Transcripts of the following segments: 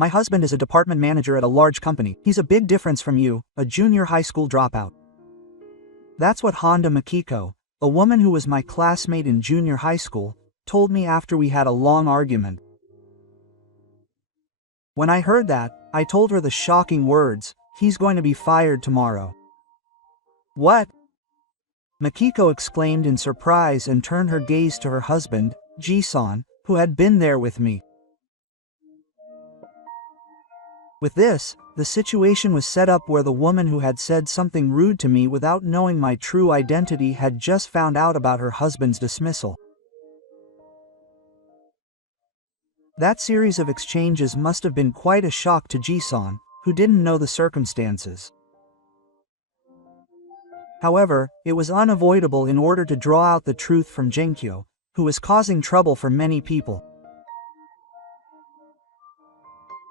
My husband is a department manager at a large company. He's a big difference from you, a junior high school dropout. That's what Honda Makiko, a woman who was my classmate in junior high school, told me after we had a long argument. When I heard that, I told her the shocking words, "He's going to be fired tomorrow." "What?" Makiko exclaimed in surprise and turned her gaze to her husband, Ji-san, who had been there with me. With this, the situation was set up where the woman who had said something rude to me without knowing my true identity had just found out about her husband's dismissal. That series of exchanges must have been quite a shock to Ji-san, who didn't know the circumstances. However, it was unavoidable in order to draw out the truth from Genkyo, who was causing trouble for many people.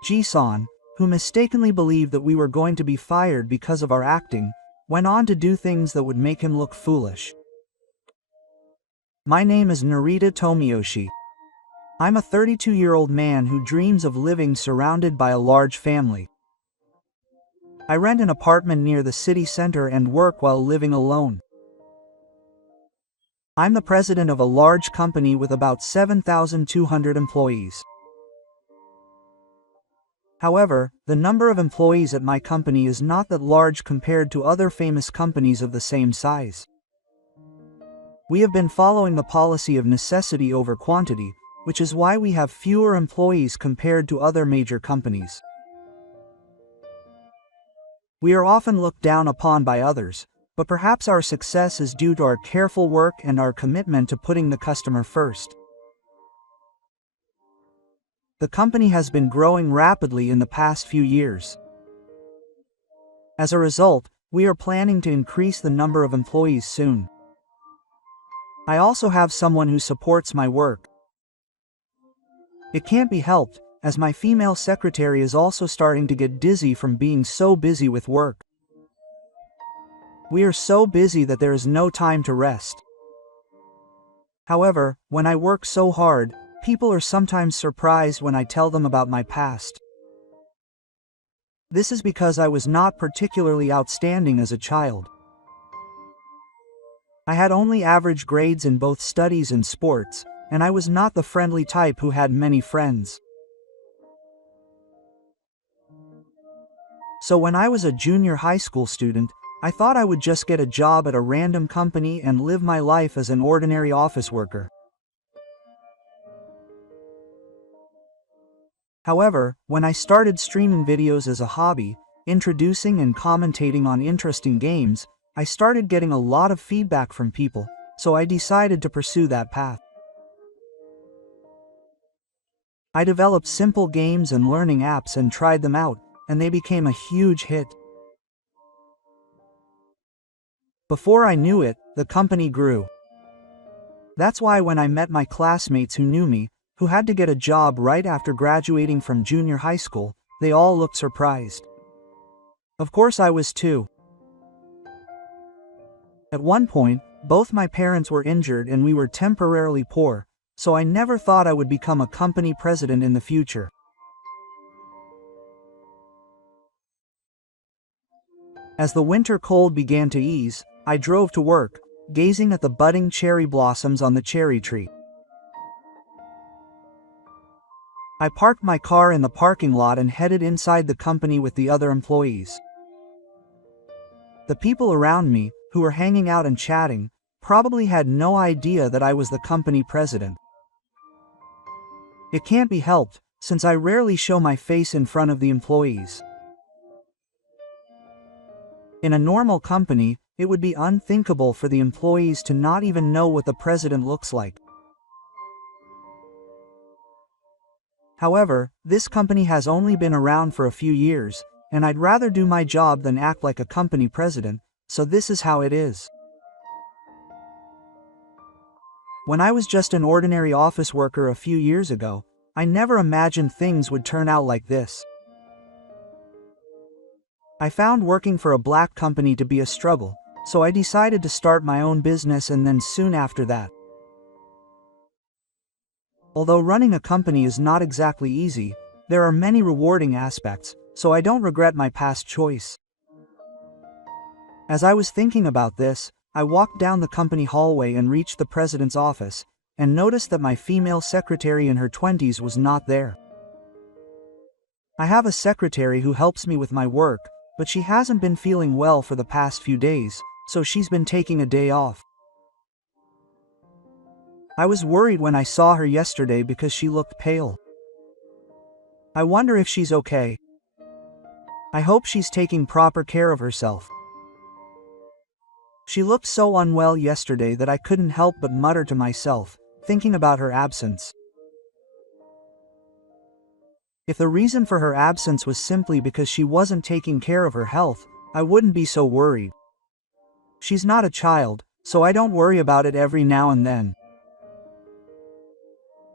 Ji-san, who mistakenly believed that we were going to be fired because of our acting, went on to do things that would make him look foolish. My name is Narita Tomiyoshi. I'm a 32-year-old man who dreams of living surrounded by a large family. I rent an apartment near the city center and work while living alone. I'm the president of a large company with about 7,200 employees. However, the number of employees at my company is not that large compared to other famous companies of the same size. We have been following the policy of necessity over quantity, which is why we have fewer employees compared to other major companies. We are often looked down upon by others, but perhaps our success is due to our careful work and our commitment to putting the customer first. The company has been growing rapidly in the past few years. As a result, we are planning to increase the number of employees soon. I also have someone who supports my work. It can't be helped, as my female secretary is also starting to get dizzy from being so busy with work. We are so busy that there is no time to rest. However, when I work so hard, people are sometimes surprised when I tell them about my past. This is because I was not particularly outstanding as a child. I had only average grades in both studies and sports, and I was not the friendly type who had many friends. So when I was a junior high school student, I thought I would just get a job at a random company and live my life as an ordinary office worker. However, when I started streaming videos as a hobby, introducing and commentating on interesting games, I started getting a lot of feedback from people, so I decided to pursue that path. I developed simple games and learning apps and tried them out, and they became a huge hit. Before I knew it, the company grew. That's why when I met my classmates who knew me, who had to get a job right after graduating from junior high school, they all looked surprised. Of course I was too. At one point, both my parents were injured and we were temporarily poor, so I never thought I would become a company president in the future. As the winter cold began to ease, I drove to work, gazing at the budding cherry blossoms on the cherry tree. I parked my car in the parking lot and headed inside the company with the other employees. The people around me, who were hanging out and chatting, probably had no idea that I was the company president. It can't be helped, since I rarely show my face in front of the employees. In a normal company, it would be unthinkable for the employees to not even know what the president looks like. However, this company has only been around for a few years, and I'd rather do my job than act like a company president, so this is how it is. When I was just an ordinary office worker a few years ago, I never imagined things would turn out like this. I found working for a black company to be a struggle, so I decided to start my own business and then soon after that. Although running a company is not exactly easy, There are many rewarding aspects, so I don't regret my past choice. As I was thinking about this, I walked down the company hallway and reached the president's office, and noticed that my female secretary in her 20s was not there. I have a secretary who helps me with my work, but she hasn't been feeling well for the past few days, so she's been taking a day off. I was worried when I saw her yesterday because she looked pale. I wonder if she's okay. I hope she's taking proper care of herself. She looked so unwell yesterday that I couldn't help but mutter to myself, thinking about her absence. If the reason for her absence was simply because she wasn't taking care of her health, I wouldn't be so worried. She's not a child, so I don't worry about it every now and then.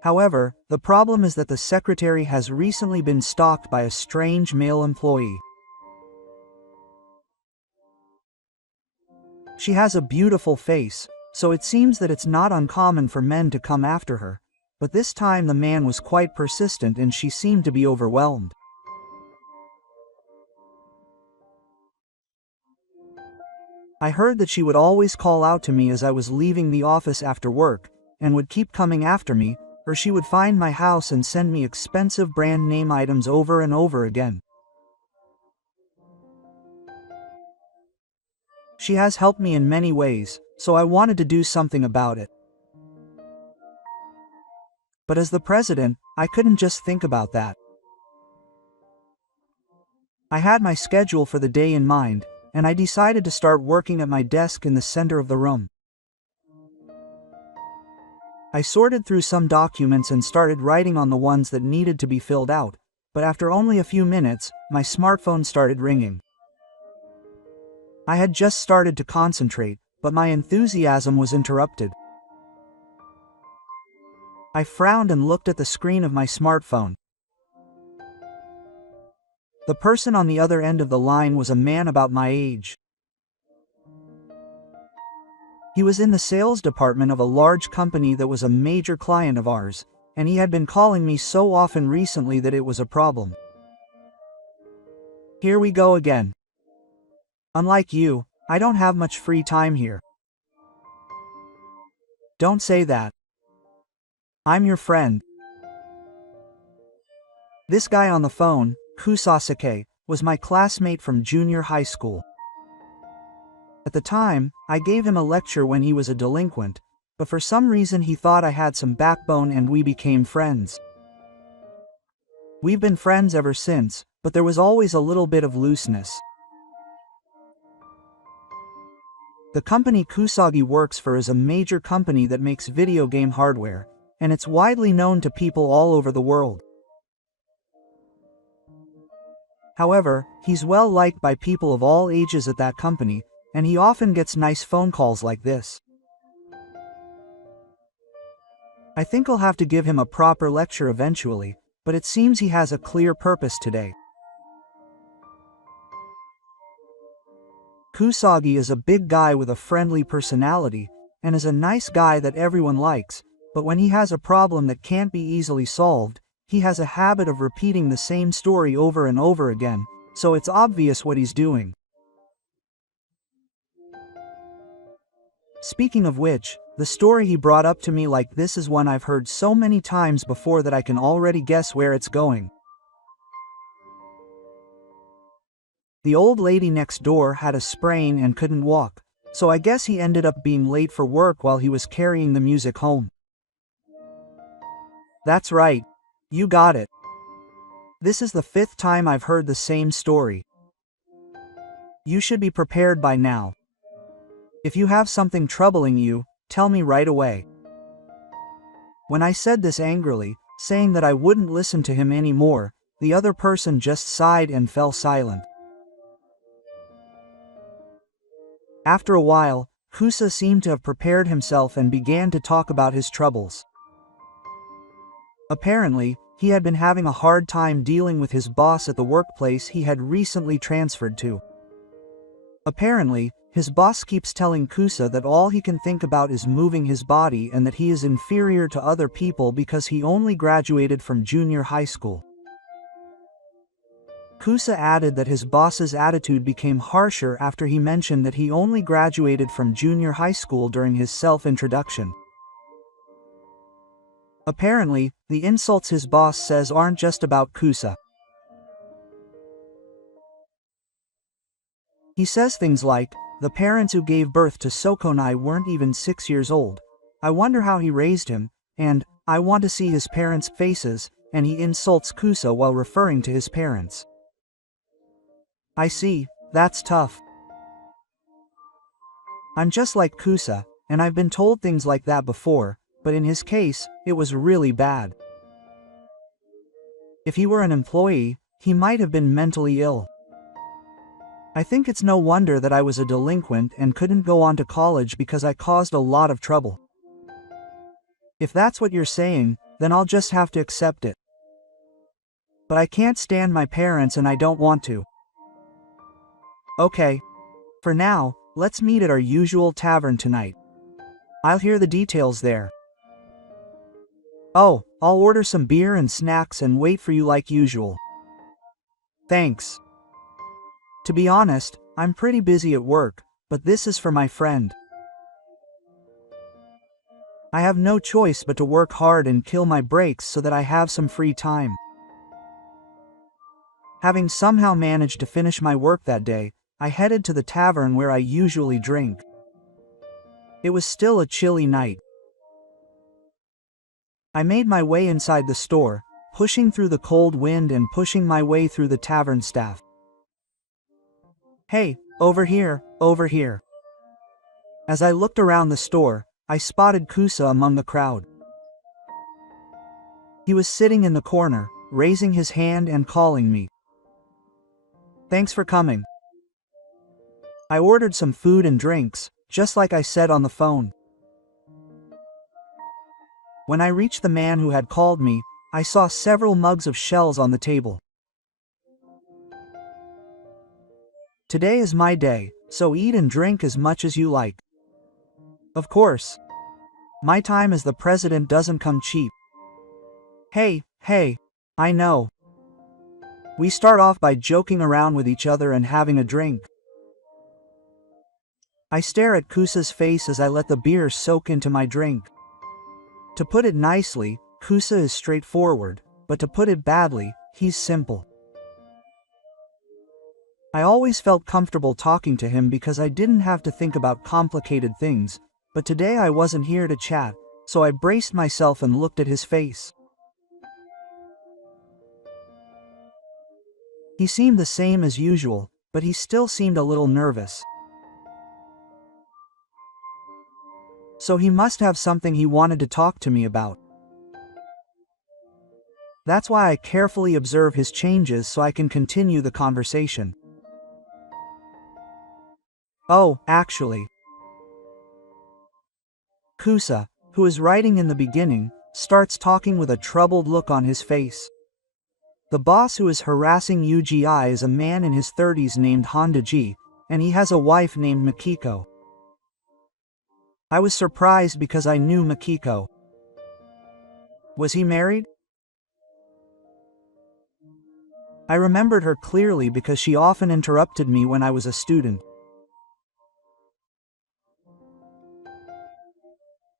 However, the problem is that the secretary has recently been stalked by a strange male employee. She has a beautiful face, so it seems that it's not uncommon for men to come after her, but this time the man was quite persistent and she seemed to be overwhelmed. I heard that she would always call out to me as I was leaving the office after work, and would keep coming after me, or she would find my house and send me expensive brand name items over and over again. She has helped me in many ways, so I wanted to do something about it. But as the president, I couldn't just think about that. I had my schedule for the day in mind, and I decided to start working at my desk in the center of the room. I sorted through some documents and started writing on the ones that needed to be filled out, but after only a few minutes, my smartphone started ringing. I had just started to concentrate, but my enthusiasm was interrupted. I frowned and looked at the screen of my smartphone. The person on the other end of the line was a man about my age. He was in the sales department of a large company that was a major client of ours, and he had been calling me so often recently that it was a problem. Here we go again. Unlike you, I don't have much free time here. Don't say that. I'm your friend. This guy on the phone, Kusasake, was my classmate from junior high school. At the time, I gave him a lecture when he was a delinquent, but for some reason he thought I had some backbone and we became friends. We've been friends ever since, but there was always a little bit of looseness. The company Kusagi works for is a major company that makes video game hardware, and it's widely known to people all over the world. However, he's well liked by people of all ages at that company, and he often gets nice phone calls like this. I think I'll have to give him a proper lecture eventually, but it seems he has a clear purpose today. Kusagi is a big guy with a friendly personality, and is a nice guy that everyone likes, but when he has a problem that can't be easily solved, he has a habit of repeating the same story over and over again, so it's obvious what he's doing. Speaking of which, the story he brought up to me like this is one I've heard so many times before that I can already guess where it's going. The old lady next door had a sprain and couldn't walk, so I guess he ended up being late for work while he was carrying the music home. That's right. You got it. This is the 5th time I've heard the same story. You should be prepared by now. If you have something troubling you, tell me right away. When I said this angrily, saying that I wouldn't listen to him anymore, the other person just sighed and fell silent. After a while, Kusa seemed to have prepared himself and began to talk about his troubles. Apparently, he had been having a hard time dealing with his boss at the workplace he had recently transferred to. Apparently, his boss keeps telling Kusa that all he can think about is moving his body and that he is inferior to other people because he only graduated from junior high school. Kusa added that his boss's attitude became harsher after he mentioned that he only graduated from junior high school during his self-introduction. Apparently, the insults his boss says aren't just about Kusa. He says things like, "The parents who gave birth to Sokonai weren't even 6 years old. I wonder how he raised him," and, "I want to see his parents' faces," and he insults Kusa while referring to his parents. I see, that's tough. I'm just like Kusa, and I've been told things like that before, but in his case, it was really bad. If he were an employee, he might have been mentally ill. I think it's no wonder that I was a delinquent and couldn't go on to college because I caused a lot of trouble. If that's what you're saying, then I'll just have to accept it. But I can't stand my parents and I don't want to. Okay. For now, let's meet at our usual tavern tonight. I'll hear the details there. Oh, I'll order some beer and snacks and wait for you like usual. Thanks. To be honest, I'm pretty busy at work, but this is for my friend. I have no choice but to work hard and kill my breaks so that I have some free time. Having somehow managed to finish my work that day, I headed to the tavern where I usually drink. It was still a chilly night. I made my way inside the store, pushing through the cold wind and pushing my way through the tavern staff. "Hey, over here, over here." As I looked around the store, I spotted Kusa among the crowd. He was sitting in the corner, raising his hand and calling me. "Thanks for coming." I ordered some food and drinks, just like I said on the phone. When I reached the man who had called me, I saw several mugs of shells on the table. "Today is my day, so eat and drink as much as you like." "Of course. My time as the president doesn't come cheap." Hey, I know. We start off by joking around with each other and having a drink. I stare at Kusa's face as I let the beer soak into my drink. To put it nicely, Kusa is straightforward, but to put it badly, he's simple. I always felt comfortable talking to him because I didn't have to think about complicated things, but today I wasn't here to chat, so I braced myself and looked at his face. He seemed the same as usual, but he still seemed a little nervous. So he must have something he wanted to talk to me about. That's why I carefully observe his changes so I can continue the conversation. Oh, actually. Kusa, who is writing in the beginning, starts talking with a troubled look on his face. The boss who is harassing UGI is a man in his 30s named Hondaji, and he has a wife named Makiko. I was surprised because I knew Makiko. Was he married? I remembered her clearly because she often interrupted me when I was a student.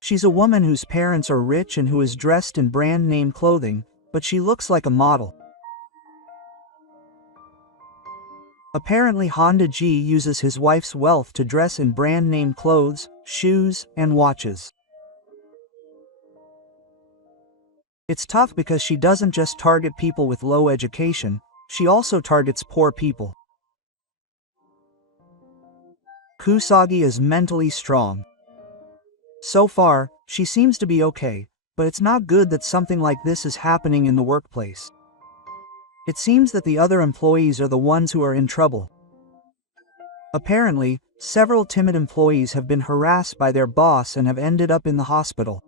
She's a woman whose parents are rich and who is dressed in brand name clothing, but she looks like a model. Apparently Hondaji uses his wife's wealth to dress in brand name clothes, shoes, and watches. It's tough because she doesn't just target people with low education, she also targets poor people. Kusagi is mentally strong. So far, she seems to be okay, but it's not good that something like this is happening in the workplace. It seems that the other employees are the ones who are in trouble. Apparently, several timid employees have been harassed by their boss and have ended up in the hospital.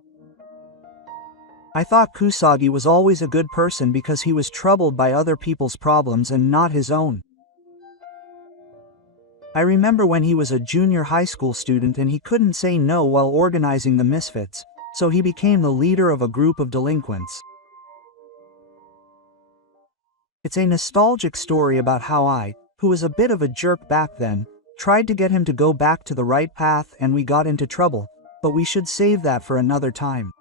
I thought Kusagi was always a good person because he was troubled by other people's problems and not his own. I remember when he was a junior high school student and he couldn't say no while organizing the misfits, so he became the leader of a group of delinquents. It's a nostalgic story about how I, who was a bit of a jerk back then, tried to get him to go back to the right path and we got into trouble, but we should save that for another time.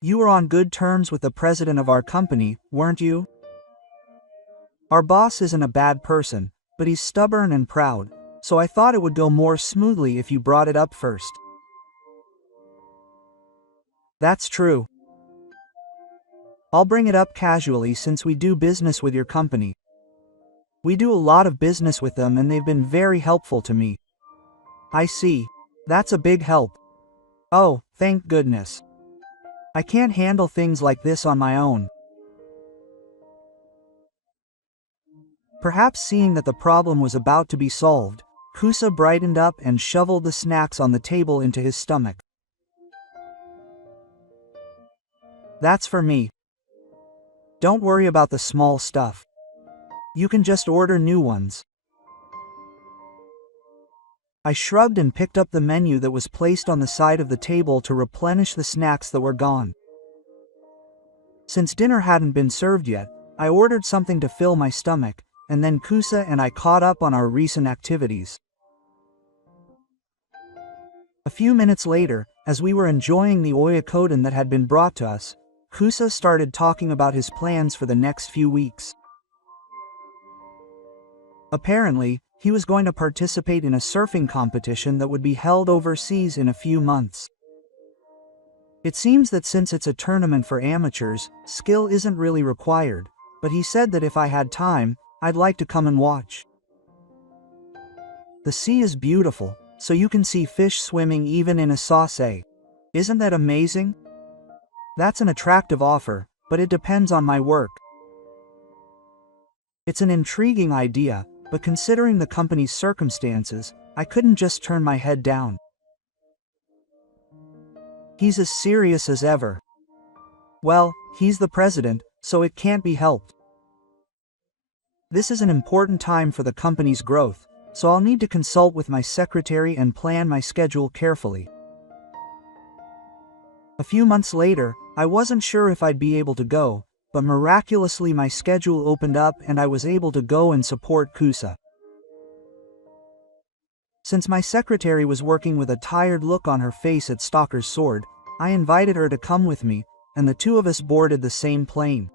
You were on good terms with the president of our company, weren't you? Our boss isn't a bad person, but he's stubborn and proud, so I thought it would go more smoothly if you brought it up first. That's true. I'll bring it up casually since we do business with your company. We do a lot of business with them and they've been very helpful to me. I see. That's a big help. Oh, thank goodness. I can't handle things like this on my own. Perhaps seeing that the problem was about to be solved, Kusa brightened up and shoveled the snacks on the table into his stomach. That's for me. Don't worry about the small stuff. You can just order new ones. I shrugged and picked up the menu that was placed on the side of the table to replenish the snacks that were gone. Since dinner hadn't been served yet, I ordered something to fill my stomach, and then Kusa and I caught up on our recent activities. A few minutes later, as we were enjoying the oyakodon that had been brought to us, Kusa started talking about his plans for the next few weeks. Apparently, he was going to participate in a surfing competition that would be held overseas in a few months. It seems that since it's a tournament for amateurs, skill isn't really required, but he said that if I had time, I'd like to come and watch. The sea is beautiful, so you can see fish swimming even in a sase. Isn't that amazing? That's an attractive offer, but it depends on my work. It's an intriguing idea, but considering the company's circumstances, I couldn't just turn my head down. He's as serious as ever. Well, he's the president, so it can't be helped. This is an important time for the company's growth, so I'll need to consult with my secretary and plan my schedule carefully. A few months later, I wasn't sure if I'd be able to go, but miraculously my schedule opened up and I was able to go and support Kusa. Since my secretary was working with a tired look on her face at Stalker's Sword, I invited her to come with me, and the two of us boarded the same plane.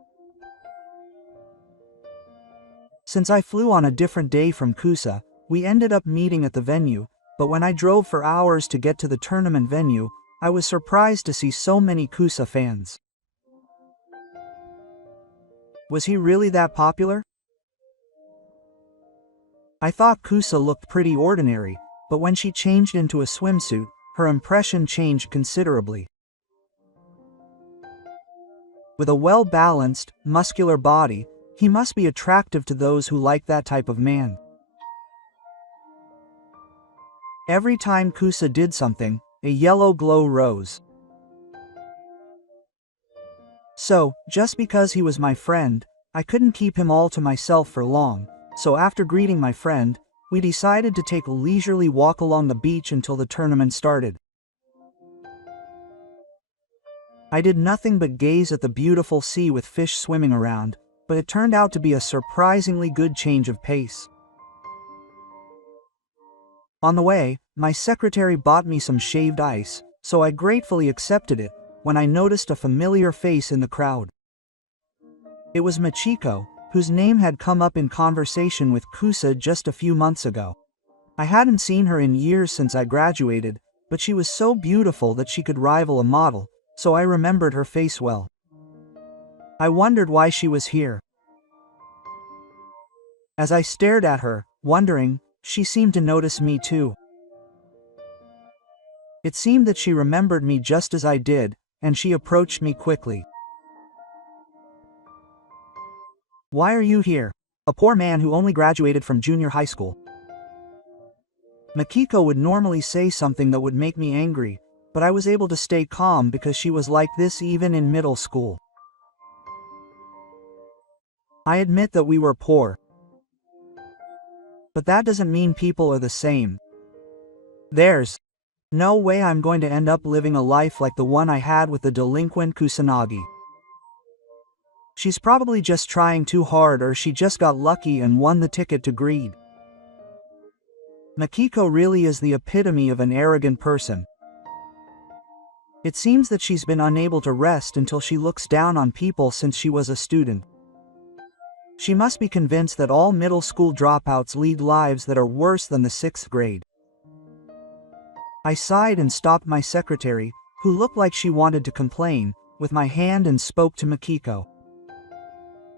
Since I flew on a different day from Kusa, we ended up meeting at the venue, but when I drove for hours to get to the tournament venue, I was surprised to see so many Kusa fans. Was he really that popular? I thought Kusa looked pretty ordinary, but when she changed into a swimsuit, her impression changed considerably. With a well-balanced, muscular body, he must be attractive to those who like that type of man. Every time Kusa did something, a yellow glow rose. So, just because he was my friend, I couldn't keep him all to myself for long, so after greeting my friend, we decided to take a leisurely walk along the beach until the tournament started. I did nothing but gaze at the beautiful sea with fish swimming around, but it turned out to be a surprisingly good change of pace. On the way, my secretary bought me some shaved ice, so I gratefully accepted it, when I noticed a familiar face in the crowd. It was Machiko, whose name had come up in conversation with Kusa just a few months ago. I hadn't seen her in years since I graduated, but she was so beautiful that she could rival a model, so I remembered her face well. I wondered why she was here. As I stared at her, wondering, she seemed to notice me too. It seemed that she remembered me just as I did, and she approached me quickly. Why are you here? A poor man who only graduated from junior high school. Makiko would normally say something that would make me angry, but I was able to stay calm because she was like this even in middle school. I admit that we were poor. But that doesn't mean people are the same. There's no way I'm going to end up living a life like the one I had with the delinquent Kusanagi. She's probably just trying too hard, or she just got lucky and won the ticket to greed. Makiko really is the epitome of an arrogant person. It seems that she's been unable to rest until she looks down on people since she was a student. She must be convinced that all middle school dropouts lead lives that are worse than the 6th grade. I sighed and stopped my secretary, who looked like she wanted to complain, with my hand and spoke to Makiko.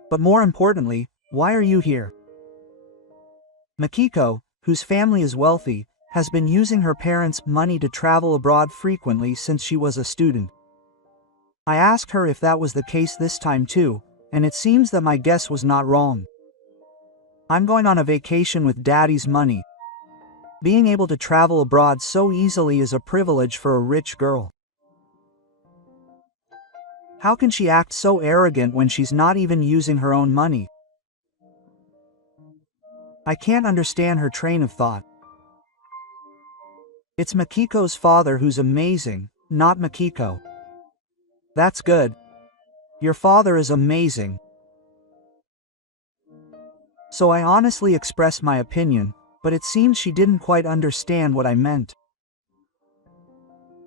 But more importantly, why are you here? Makiko, whose family is wealthy, has been using her parents' money to travel abroad frequently since she was a student. I asked her if that was the case this time too, and it seems that my guess was not wrong. I'm going on a vacation with Daddy's money. Being able to travel abroad so easily is a privilege for a rich girl. How can she act so arrogant when she's not even using her own money? I can't understand her train of thought. It's Makiko's father who's amazing, not Makiko. That's good. Your father is amazing. So I honestly expressed my opinion, but it seems she didn't quite understand what I meant.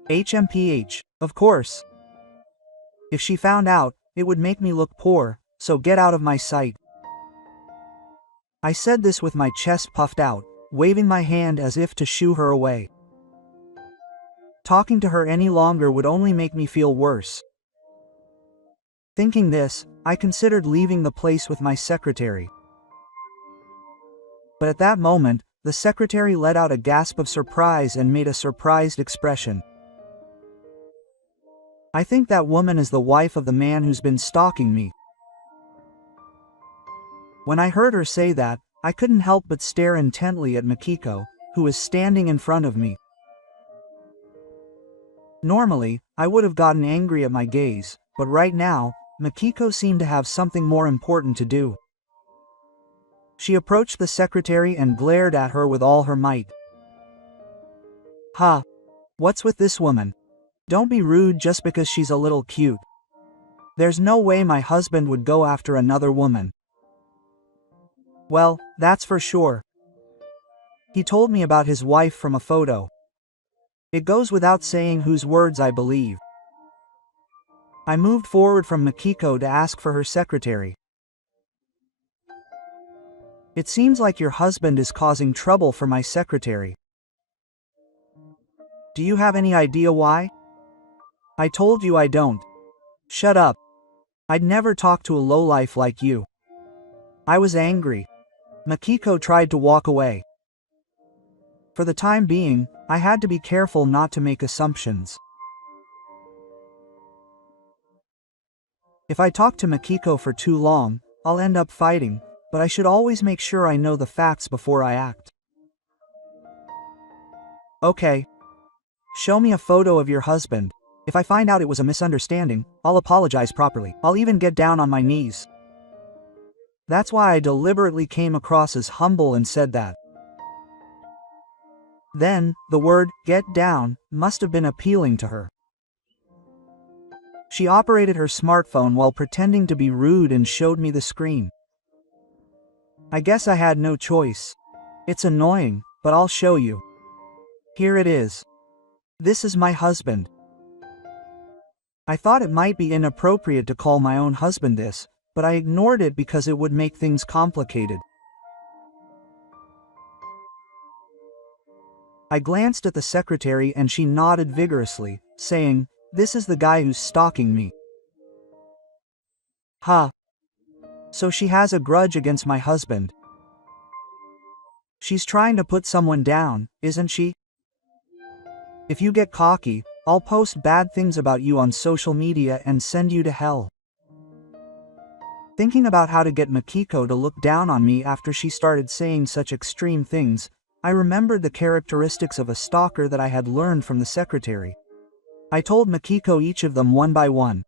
HMPH, of course. If she found out, it would make me look poor, so get out of my sight. I said this with my chest puffed out, waving my hand as if to shoo her away. Talking to her any longer would only make me feel worse. Thinking this, I considered leaving the place with my secretary. But at that moment, the secretary let out a gasp of surprise and made a surprised expression. I think that woman is the wife of the man who's been stalking me. When I heard her say that, I couldn't help but stare intently at Makiko, who was standing in front of me. Normally, I would have gotten angry at my gaze, but right now, Makiko seemed to have something more important to do. She approached the secretary and glared at her with all her might. "Ha! What's with this woman? Don't be rude just because she's a little cute. There's no way my husband would go after another woman. Well, that's for sure. He told me about his wife from a photo. It goes without saying whose words I believe." I moved forward from Makiko to ask for her secretary. "It seems like your husband is causing trouble for my secretary. Do you have any idea why?" "I told you I don't. Shut up. I'd never talk to a lowlife like you." I was angry. Makiko tried to walk away. For the time being, I had to be careful not to make assumptions. If I talk to Makiko for too long, I'll end up fighting, but I should always make sure I know the facts before I act. "Okay. Show me a photo of your husband. If I find out it was a misunderstanding, I'll apologize properly. I'll even get down on my knees." That's why I deliberately came across as humble and said that. Then, the word, "get down," must have been appealing to her. She operated her smartphone while pretending to be rude and showed me the screen. I guess I had no choice. It's annoying, but I'll show you. Here it is. This is my husband. I thought it might be inappropriate to call my own husband this, but I ignored it because it would make things complicated. I glanced at the secretary and she nodded vigorously, saying, "This is the guy who's stalking me." "Ha! So she has a grudge against my husband. She's trying to put someone down, isn't she? If you get cocky, I'll post bad things about you on social media and send you to hell." Thinking about how to get Makiko to look down on me after she started saying such extreme things, I remembered the characteristics of a stalker that I had learned from the secretary. I told Makiko each of them one by one.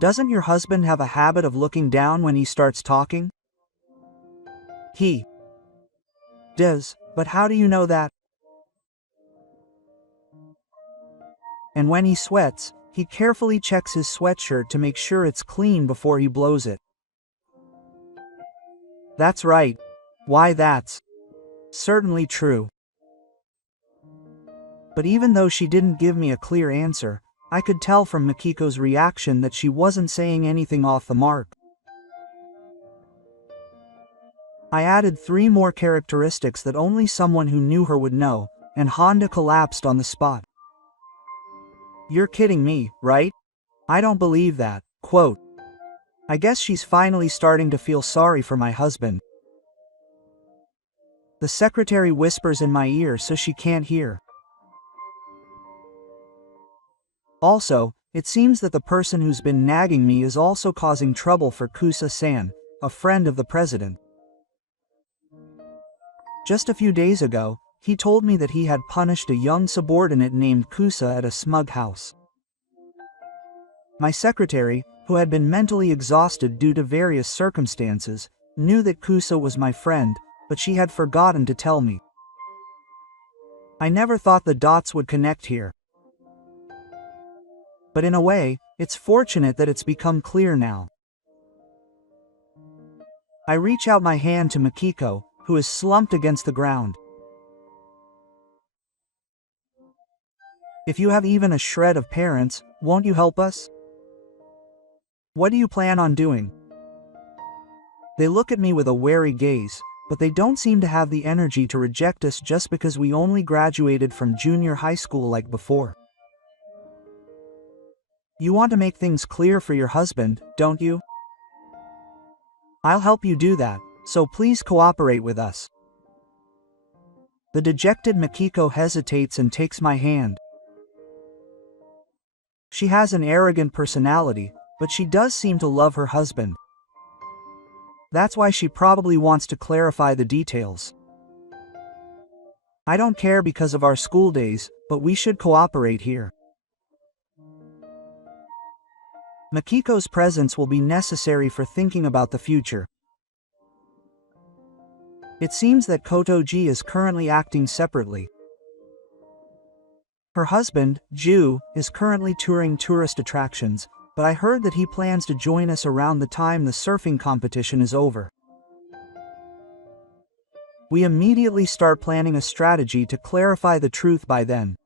"Doesn't your husband have a habit of looking down when he starts talking?" "He does, but how do you know that?" "And when he sweats, he carefully checks his sweatshirt to make sure it's clean before he blows it. That's right. Why, that's certainly true. But even though she didn't give me a clear answer, I could tell from Makiko's reaction that she wasn't saying anything off the mark. I added 3 more characteristics that only someone who knew her would know, and Honda collapsed on the spot. You're kidding me, right? I don't believe that. Quote. I guess she's finally starting to feel sorry for my husband. The secretary whispers in my ear so she can't hear. Also, it seems that the person who's been nagging me is also causing trouble for Kusa-san, a friend of the president. Just a few days ago, he told me that he had punished a young subordinate named Kusa at a smug house. My secretary, who had been mentally exhausted due to various circumstances, knew that Kusa was my friend, but she had forgotten to tell me. I never thought the dots would connect here. But in a way, it's fortunate that it's become clear now. I reach out my hand to Makiko, who is slumped against the ground. If you have even a shred of parents, won't you help us? What do you plan on doing? They look at me with a wary gaze, but they don't seem to have the energy to reject us just because we only graduated from junior high school like before. You want to make things clear for your husband, don't you? I'll help you do that, so please cooperate with us. The dejected Makiko hesitates and takes my hand. She has an arrogant personality, but she does seem to love her husband. That's why she probably wants to clarify the details. I don't care because of our school days, but we should cooperate here. Makiko's presence will be necessary for thinking about the future. It seems that Kotoji is currently acting separately. Her husband, Ju, is currently touring tourist attractions, but I heard that he plans to join us around the time the surfing competition is over. We immediately start planning a strategy to clarify the truth by then.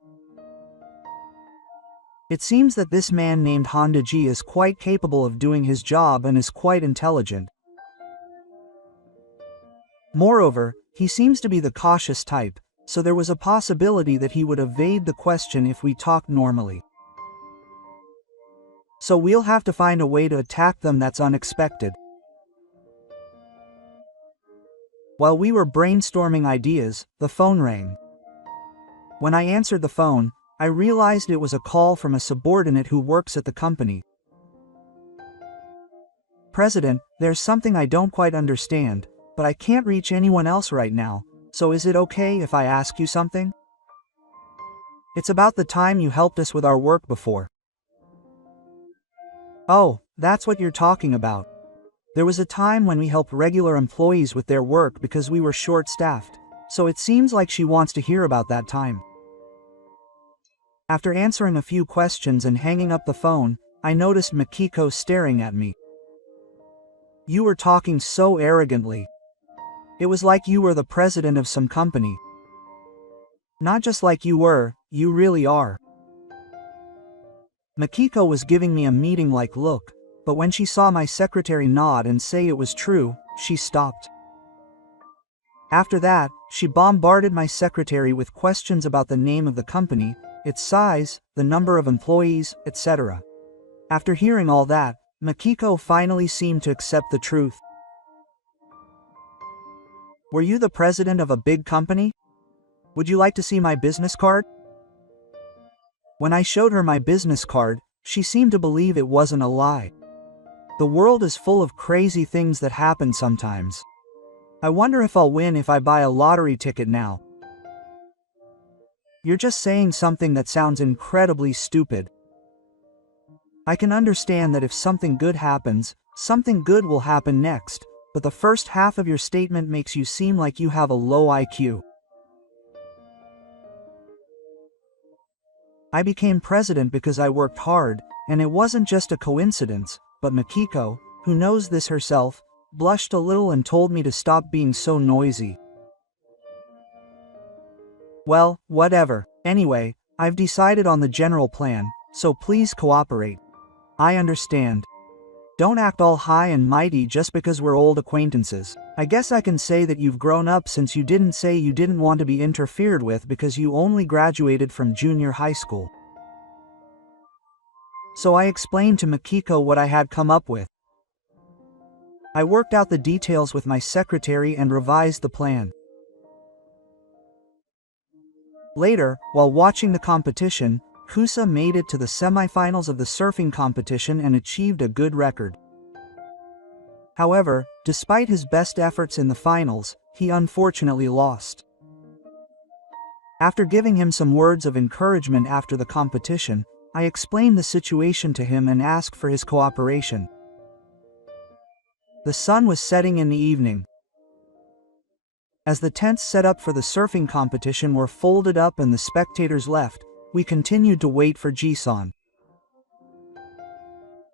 It seems that this man named Hondaji is quite capable of doing his job and is quite intelligent. Moreover, he seems to be the cautious type, so there was a possibility that he would evade the question if we talked normally. So we'll have to find a way to attack them that's unexpected. While we were brainstorming ideas, the phone rang. When I answered the phone, I realized it was a call from a subordinate who works at the company. President, there's something I don't quite understand, but I can't reach anyone else right now, so is it okay if I ask you something? It's about the time you helped us with our work before. Oh, that's what you're talking about. There was a time when we helped regular employees with their work because we were short-staffed, so it seems like she wants to hear about that time. After answering a few questions and hanging up the phone, I noticed Makiko staring at me. You were talking so arrogantly. It was like you were the president of some company. Not just like you were, you really are. Makiko was giving me a meeting-like look, but when she saw my secretary nod and say it was true, she stopped. After that, she bombarded my secretary with questions about the name of the company, its size, the number of employees, etc. After hearing all that, Makiko finally seemed to accept the truth. Were you the president of a big company? Would you like to see my business card? When I showed her my business card, she seemed to believe it wasn't a lie. The world is full of crazy things that happen sometimes. I wonder if I'll win if I buy a lottery ticket now. You're just saying something that sounds incredibly stupid. I can understand that if something good happens, something good will happen next, but the first half of your statement makes you seem like you have a low IQ. I became president because I worked hard, and it wasn't just a coincidence, but Makiko, who knows this herself, blushed a little and told me to stop being so noisy. Well, whatever. Anyway, I've decided on the general plan, so please cooperate. I understand. Don't act all high and mighty just because we're old acquaintances. I guess I can say that you've grown up since you didn't say you didn't want to be interfered with because you only graduated from junior high school. So I explained to Makiko what I had come up with. I worked out the details with my secretary and revised the plan. Later, while watching the competition, Kusa made it to the semifinals of the surfing competition and achieved a good record. However, despite his best efforts in the finals, he unfortunately lost. After giving him some words of encouragement after the competition, I explained the situation to him and asked for his cooperation. The sun was setting in the evening. As the tents set up for the surfing competition were folded up and the spectators left, we continued to wait for Jisan.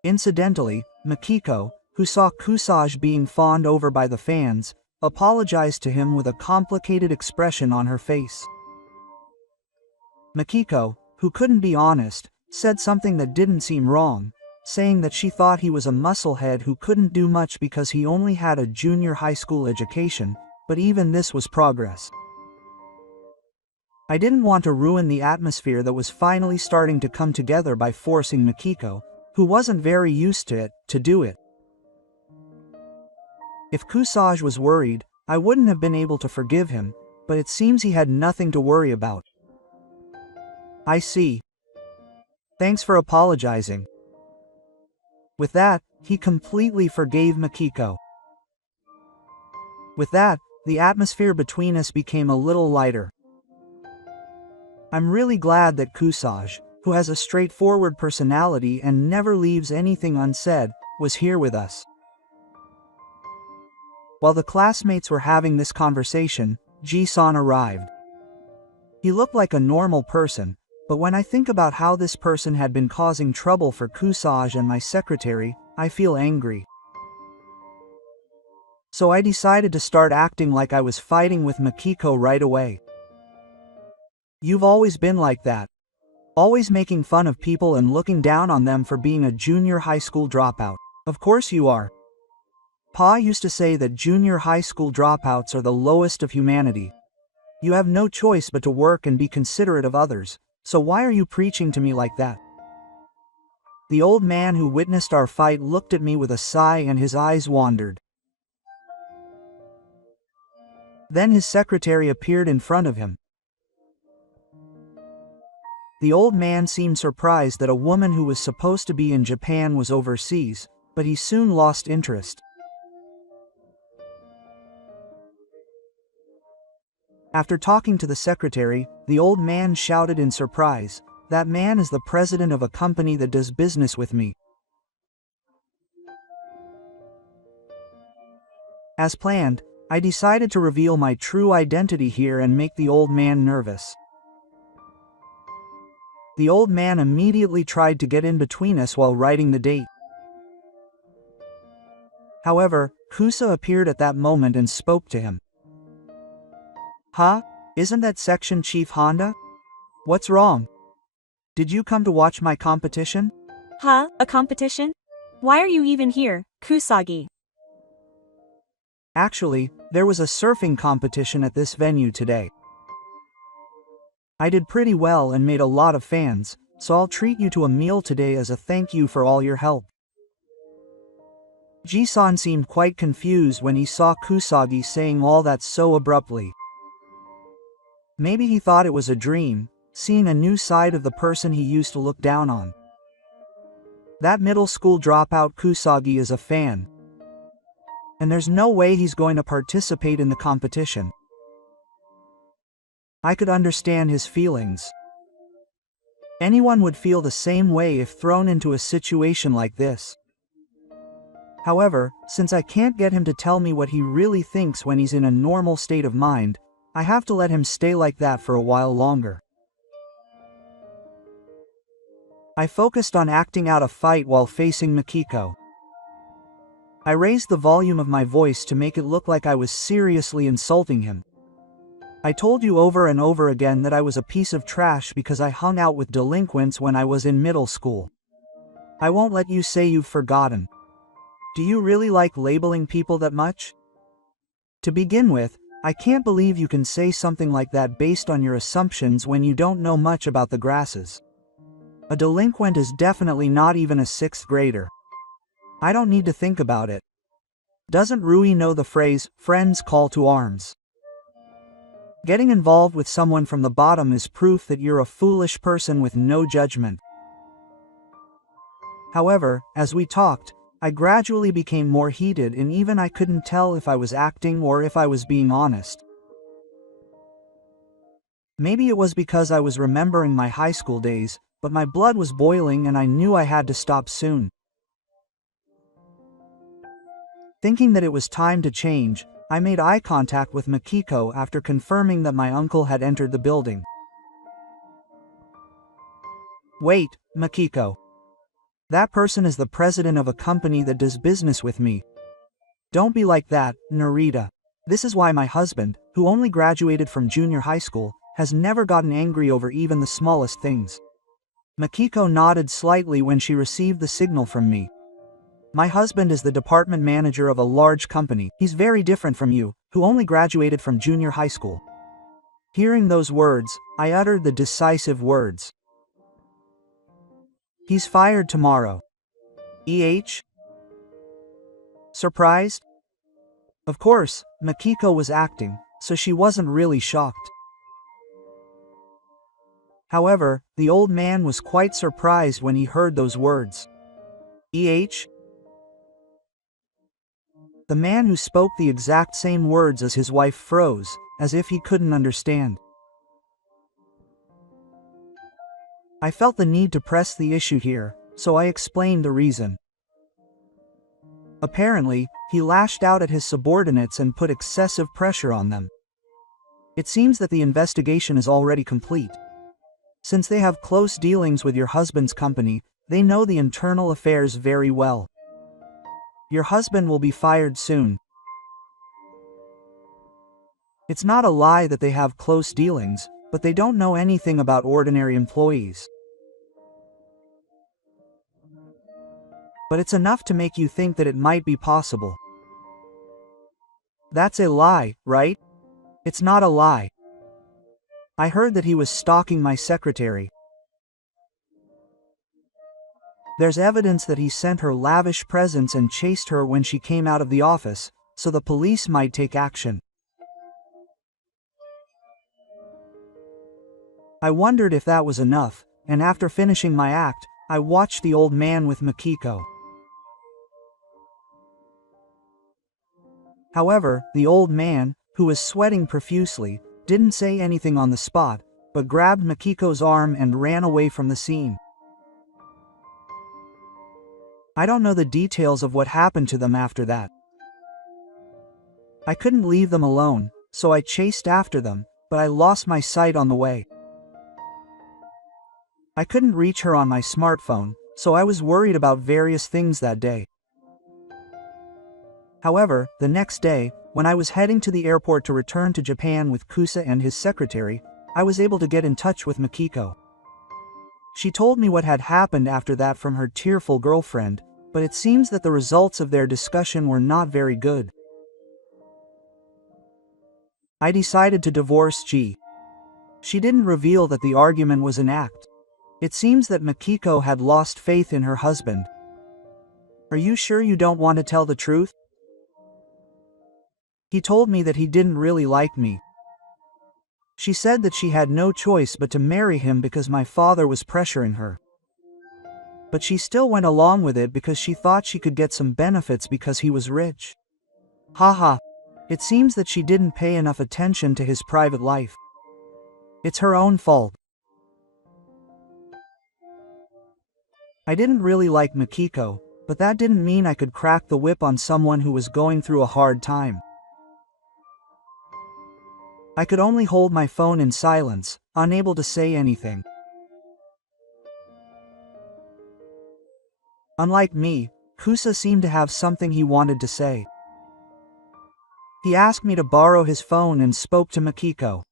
Incidentally, Makiko, who saw Kusage being fawned over by the fans, apologized to him with a complicated expression on her face. Makiko, who couldn't be honest, said something that didn't seem wrong, saying that she thought he was a musclehead who couldn't do much because he only had a junior high school education, but even this was progress. I didn't want to ruin the atmosphere that was finally starting to come together by forcing Makiko, who wasn't very used to it, to do it. If Kusage was worried, I wouldn't have been able to forgive him, but it seems he had nothing to worry about. I see. Thanks for apologizing. With that, he completely forgave Makiko. With that, the atmosphere between us became a little lighter. I'm really glad that Kusage, who has a straightforward personality and never leaves anything unsaid, was here with us. While the classmates were having this conversation, Ji-san arrived. He looked like a normal person, but when I think about how this person had been causing trouble for Kusage and my secretary, I feel angry. So I decided to start acting like I was fighting with Makiko right away. You've always been like that. Always making fun of people and looking down on them for being a junior high school dropout. Of course you are. Pa used to say that junior high school dropouts are the lowest of humanity. You have no choice but to work and be considerate of others, so why are you preaching to me like that? The old man who witnessed our fight looked at me with a sigh and his eyes wandered. Then his secretary appeared in front of him. The old man seemed surprised that a woman who was supposed to be in Japan was overseas, but he soon lost interest. After talking to the secretary, the old man shouted in surprise, "That man is the president of a company that does business with me." As planned, I decided to reveal my true identity here and make the old man nervous. The old man immediately tried to get in between us while writing the date. However, Kusa appeared at that moment and spoke to him. "Huh? Isn't that Section Chief Honda? What's wrong? Did you come to watch my competition?" Huh? A competition? Why are you even here, Kusagi? Actually, there was a surfing competition at this venue today. I did pretty well and made a lot of fans, so I'll treat you to a meal today as a thank you for all your help. Ji-san seemed quite confused when he saw Kusagi saying all that so abruptly. Maybe he thought it was a dream, seeing a new side of the person he used to look down on. That middle school dropout Kusagi is a fan. And there's no way he's going to participate in the competition. I could understand his feelings. Anyone would feel the same way if thrown into a situation like this. However, since I can't get him to tell me what he really thinks when he's in a normal state of mind, I have to let him stay like that for a while longer. I focused on acting out a fight while facing Makiko. I raised the volume of my voice to make it look like I was seriously insulting him. I told you over and over again that I was a piece of trash because I hung out with delinquents when I was in middle school. I won't let you say you've forgotten. Do you really like labeling people that much? To begin with, I can't believe you can say something like that based on your assumptions when you don't know much about the grasses. A delinquent is definitely not even a 6th grader. I don't need to think about it. Doesn't Rui know the phrase, friends call to arms? Getting involved with someone from the bottom is proof that you're a foolish person with no judgment. However, as we talked, I gradually became more heated and even I couldn't tell if I was acting or if I was being honest. Maybe it was because I was remembering my high school days, but my blood was boiling and I knew I had to stop soon. Thinking that it was time to change, I made eye contact with Makiko after confirming that my uncle had entered the building. Wait, Makiko. That person is the president of a company that does business with me. Don't be like that, Narita. This is why my husband, who only graduated from junior high school, has never gotten angry over even the smallest things. Makiko nodded slightly when she received the signal from me. My husband is the department manager of a large company. He's very different from you, who only graduated from junior high school. Hearing those words, I uttered the decisive words. He's fired tomorrow. Surprised? Of course, Makiko was acting, so she wasn't really shocked. However, the old man was quite surprised when he heard those words. The man who spoke the exact same words as his wife froze, as if he couldn't understand. I felt the need to press the issue here, so I explained the reason. Apparently, he lashed out at his subordinates and put excessive pressure on them. It seems that the investigation is already complete. Since they have close dealings with your husband's company, they know the internal affairs very well. Your husband will be fired soon. It's not a lie that they have close dealings, but they don't know anything about ordinary employees. But it's enough to make you think that it might be possible. That's a lie, right? It's not a lie. I heard that he was stalking my secretary. There's evidence that he sent her lavish presents and chased her when she came out of the office, so the police might take action. I wondered if that was enough, and after finishing my act, I watched the old man with Makiko. However, the old man, who was sweating profusely, didn't say anything on the spot, but grabbed Makiko's arm and ran away from the scene. I don't know the details of what happened to them after that. I couldn't leave them alone, so I chased after them, but I lost my sight on the way. I couldn't reach her on my smartphone, so I was worried about various things that day. However, the next day, when I was heading to the airport to return to Japan with Kusa and his secretary, I was able to get in touch with Makiko. She told me what had happened after that from her tearful girlfriend, but it seems that the results of their discussion were not very good. I decided to divorce G. She didn't reveal that the argument was an act. It seems that Makiko had lost faith in her husband. Are you sure you don't want to tell the truth? He told me that he didn't really like me. She said that she had no choice but to marry him because my father was pressuring her. But she still went along with it because she thought she could get some benefits because he was rich. Haha. It seems that she didn't pay enough attention to his private life. It's her own fault. I didn't really like Makiko, but that didn't mean I could crack the whip on someone who was going through a hard time. I could only hold my phone in silence, unable to say anything. Unlike me, Kusa seemed to have something he wanted to say. He asked me to borrow his phone and spoke to Makiko.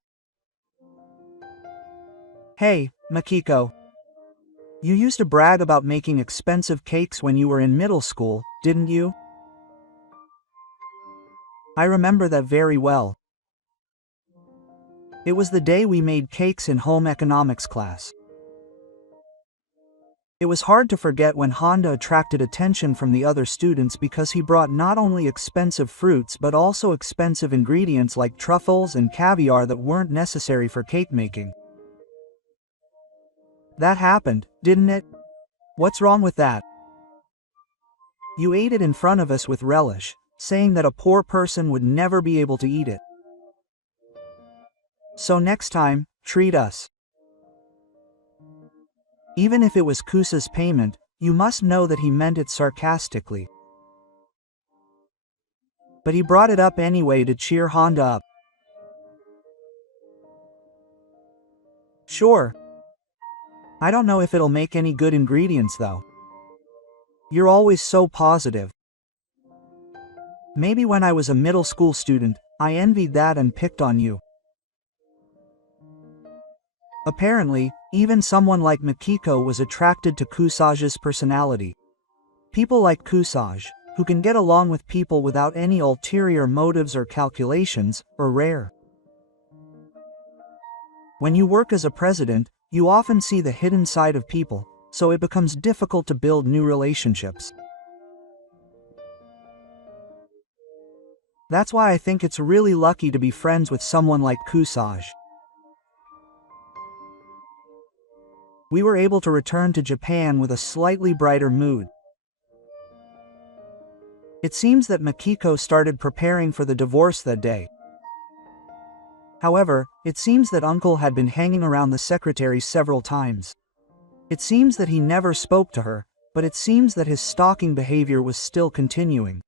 Hey, Makiko. You used to brag about making expensive cakes when you were in middle school, didn't you? I remember that very well. It was the day we made cakes in home economics class. It was hard to forget when Honda attracted attention from the other students because he brought not only expensive fruits but also expensive ingredients like truffles and caviar that weren't necessary for cake making. That happened, didn't it? What's wrong with that? You ate it in front of us with relish, saying that a poor person would never be able to eat it. So next time, treat us. Even if it was Kusa's payment, you must know that he meant it sarcastically. But he brought it up anyway to cheer Honda up. Sure. I don't know if it'll make any good ingredients though. You're always so positive. Maybe when I was a middle school student, I envied that and picked on you. Apparently, even someone like Makiko was attracted to Kusage's personality. People like Kusage, who can get along with people without any ulterior motives or calculations, are rare. When you work as a president, you often see the hidden side of people, so it becomes difficult to build new relationships. That's why I think it's really lucky to be friends with someone like Kusage. We were able to return to Japan with a slightly brighter mood. It seems that Makiko started preparing for the divorce that day. However, it seems that Uncle had been hanging around the secretary several times. It seems that he never spoke to her, but it seems that his stalking behavior was still continuing.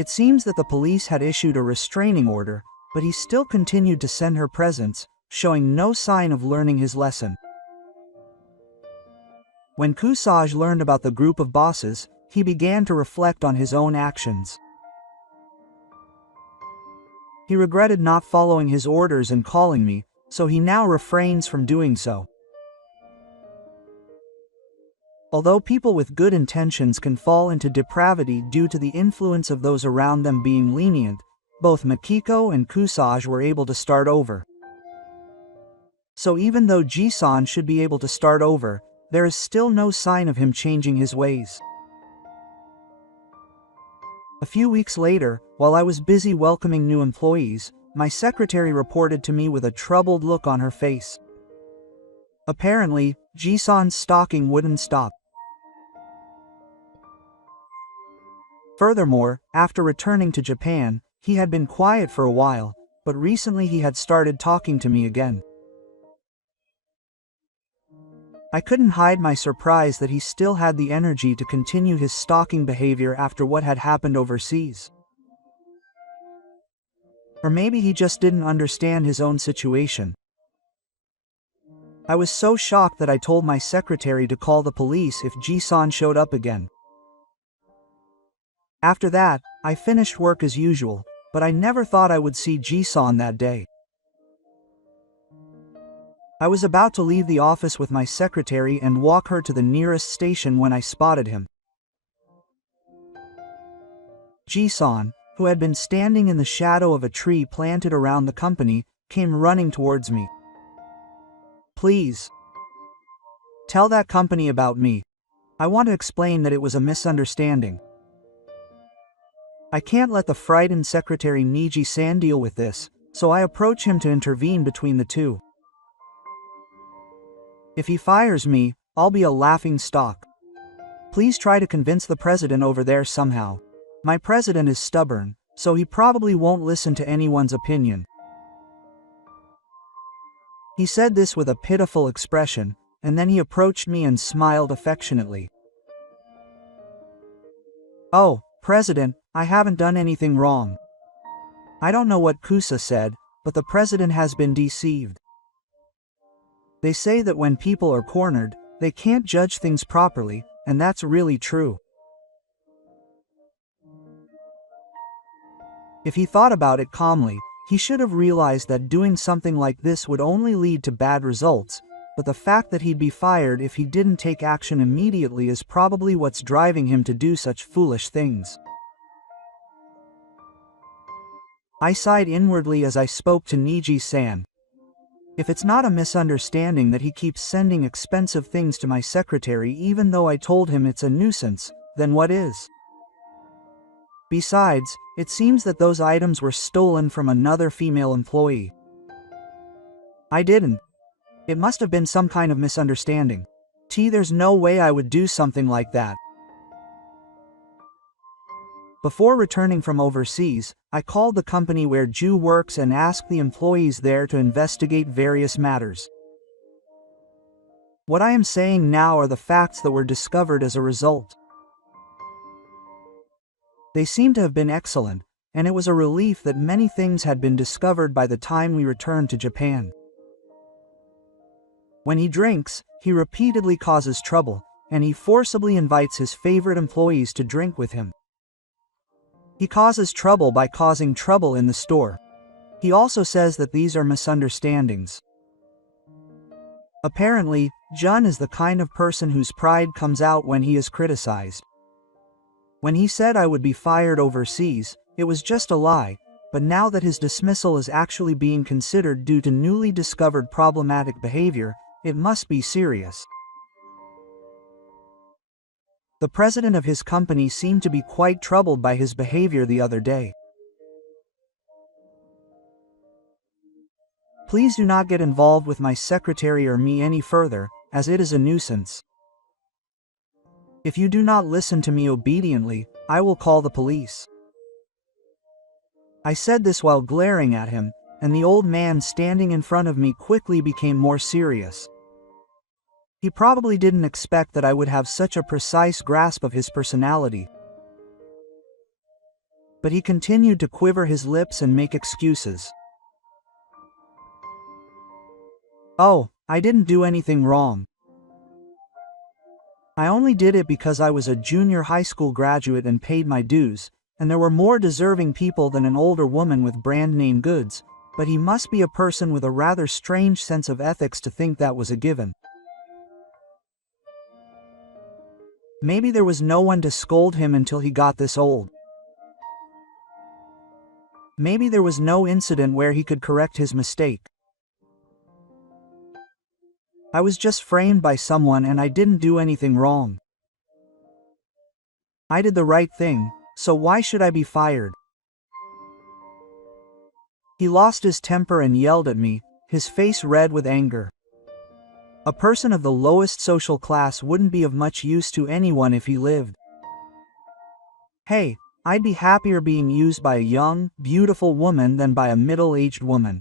It seems that the police had issued a restraining order, but he still continued to send her presents, showing no sign of learning his lesson. When Kusage learned about the group of bosses, he began to reflect on his own actions. He regretted not following his orders and calling me, so he now refrains from doing so. Although people with good intentions can fall into depravity due to the influence of those around them being lenient, both Makiko and Kusage were able to start over. So even though Jisan should be able to start over, there is still no sign of him changing his ways. A few weeks later, while I was busy welcoming new employees, my secretary reported to me with a troubled look on her face. Apparently, Jisan's stalking wouldn't stop. Furthermore, after returning to Japan, he had been quiet for a while, but recently he had started talking to me again. I couldn't hide my surprise that he still had the energy to continue his stalking behavior after what had happened overseas. Or maybe he just didn't understand his own situation. I was so shocked that I told my secretary to call the police if Jisan showed up again. After that, I finished work as usual, but I never thought I would see Jisan that day. I was about to leave the office with my secretary and walk her to the nearest station when I spotted him. Jisan, who had been standing in the shadow of a tree planted around the company, came running towards me. Please. Tell that company about me. I want to explain that it was a misunderstanding. I can't let the frightened secretary Niji-san deal with this, so I approach him to intervene between the two. If he fires me, I'll be a laughing stock. Please try to convince the president over there somehow. My president is stubborn, so he probably won't listen to anyone's opinion. He said this with a pitiful expression, and then he approached me and smiled affectionately. Oh, President, I haven't done anything wrong. I don't know what Kusa said, but the president has been deceived. They say that when people are cornered, they can't judge things properly, and that's really true. If he thought about it calmly, he should have realized that doing something like this would only lead to bad results, but the fact that he'd be fired if he didn't take action immediately is probably what's driving him to do such foolish things. I sighed inwardly as I spoke to Niji-san. If it's not a misunderstanding that he keeps sending expensive things to my secretary even though I told him it's a nuisance, then what is? Besides, it seems that those items were stolen from another female employee. I didn't. It must have been some kind of misunderstanding. There's no way I would do something like that. Before returning from overseas, I called the company where Ju works and asked the employees there to investigate various matters. What I am saying now are the facts that were discovered as a result. They seem to have been excellent, and it was a relief that many things had been discovered by the time we returned to Japan. When he drinks, he repeatedly causes trouble, and he forcibly invites his favorite employees to drink with him. He causes trouble by causing trouble in the store. He also says that these are misunderstandings. Apparently, Jun is the kind of person whose pride comes out when he is criticized. When he said I would be fired overseas, it was just a lie, but now that his dismissal is actually being considered due to newly discovered problematic behavior, it must be serious. The president of his company seemed to be quite troubled by his behavior the other day. Please do not get involved with my secretary or me any further, as it is a nuisance. If you do not listen to me obediently, I will call the police. I said this while glaring at him, and the old man standing in front of me quickly became more serious. He probably didn't expect that I would have such a precise grasp of his personality. But he continued to quiver his lips and make excuses. Oh, I didn't do anything wrong. I only did it because I was a junior high school graduate and paid my dues, and there were more deserving people than an older woman with brand name goods, but he must be a person with a rather strange sense of ethics to think that was a given. Maybe there was no one to scold him until he got this old. Maybe there was no incident where he could correct his mistake. I was just framed by someone and I didn't do anything wrong. I did the right thing, so why should I be fired? He lost his temper and yelled at me, his face red with anger. A person of the lowest social class wouldn't be of much use to anyone if he lived. Hey, I'd be happier being used by a young, beautiful woman than by a middle-aged woman.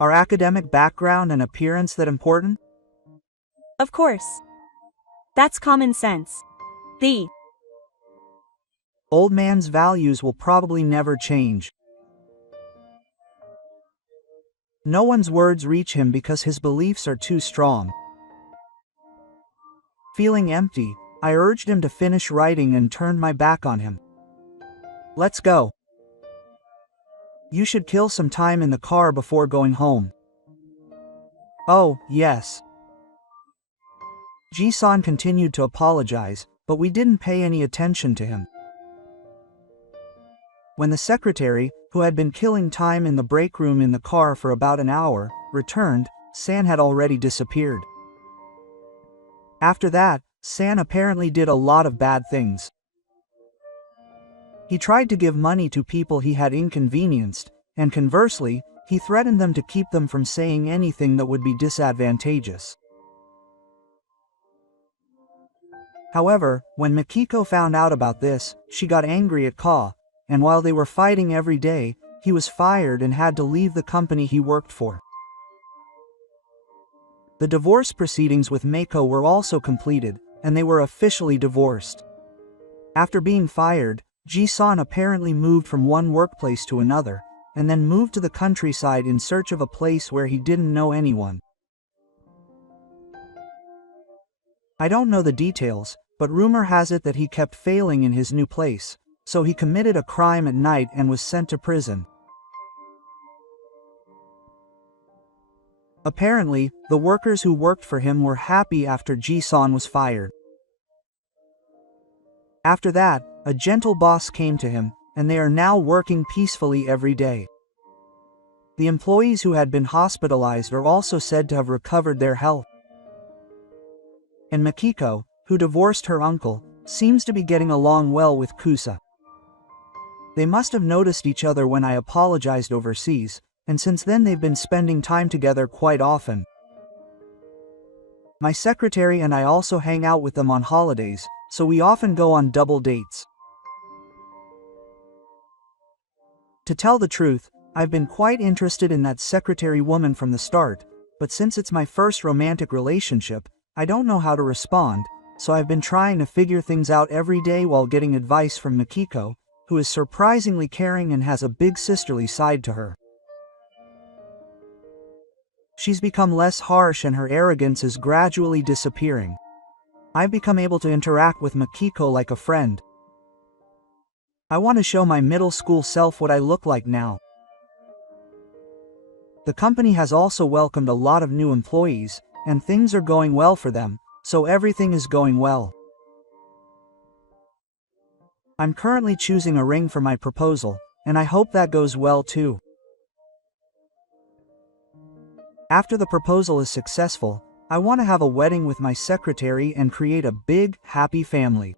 Are academic background and appearance that important? Of course. That's common sense. The old man's values will probably never change. No one's words reach him because his beliefs are too strong. Feeling empty, I urged him to finish writing and turned my back on him. Let's go. You should kill some time in the car before going home. Oh, yes. Ji-san continued to apologize, but we didn't pay any attention to him. When the secretary, who had been killing time in the break room in the car for about an hour, returned, San had already disappeared. After that, San apparently did a lot of bad things. He tried to give money to people he had inconvenienced, and conversely, he threatened them to keep them from saying anything that would be disadvantageous. However, when Mikiko found out about this, she got angry at Ka, and while they were fighting every day, he was fired and had to leave the company he worked for. The divorce proceedings with Meiko were also completed, and they were officially divorced. After being fired, Ji-san apparently moved from one workplace to another, and then moved to the countryside in search of a place where he didn't know anyone. I don't know the details, but rumor has it that he kept failing in his new place, so he committed a crime at night and was sent to prison. Apparently, the workers who worked for him were happy after Ji-san was fired. After that, a gentle boss came to him, and they are now working peacefully every day. The employees who had been hospitalized are also said to have recovered their health. And Makiko, who divorced her uncle, seems to be getting along well with Kusa. They must have noticed each other when I apologized overseas, and since then they've been spending time together quite often. My secretary and I also hang out with them on holidays, so we often go on double dates. To tell the truth, I've been quite interested in that secretary woman from the start, but since it's my first romantic relationship, I don't know how to respond, so I've been trying to figure things out every day while getting advice from Makiko, who is surprisingly caring and has a big sisterly side to her. She's become less harsh and her arrogance is gradually disappearing. I've become able to interact with Makiko like a friend. I want to show my middle school self what I look like now. The company has also welcomed a lot of new employees, and things are going well for them, so everything is going well. I'm currently choosing a ring for my proposal, and I hope that goes well too. After the proposal is successful, I want to have a wedding with my secretary and create a big, happy family.